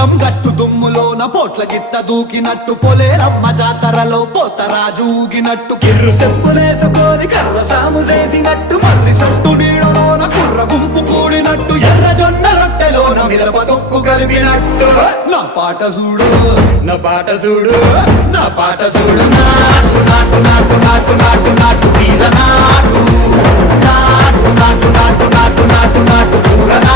పొలం గట్టు దుమ్ములోన పోట్ల గిత్త దూకినట్టు పొలేరమ్మ జాతరలో పోతరాజు ఊగినట్టు కిర్రు చెప్పులేసుకొని కర్ర సాము చేసినట్టు మర్రి సొట్టు నీడలోన కుర్ర గుంపు కూడినట్టు ఎర్ర జొన్న రొట్టెలోన మిరప తొక్కు కలిపినట్టు నా పాట చూడు నా పాట చూడు నా పాట చూడు నాటు నాటు నాటు నాటు నాటు నాటు తీర నాటు నాటు నాటు నాటు నాటు నాటు నాటు నాటు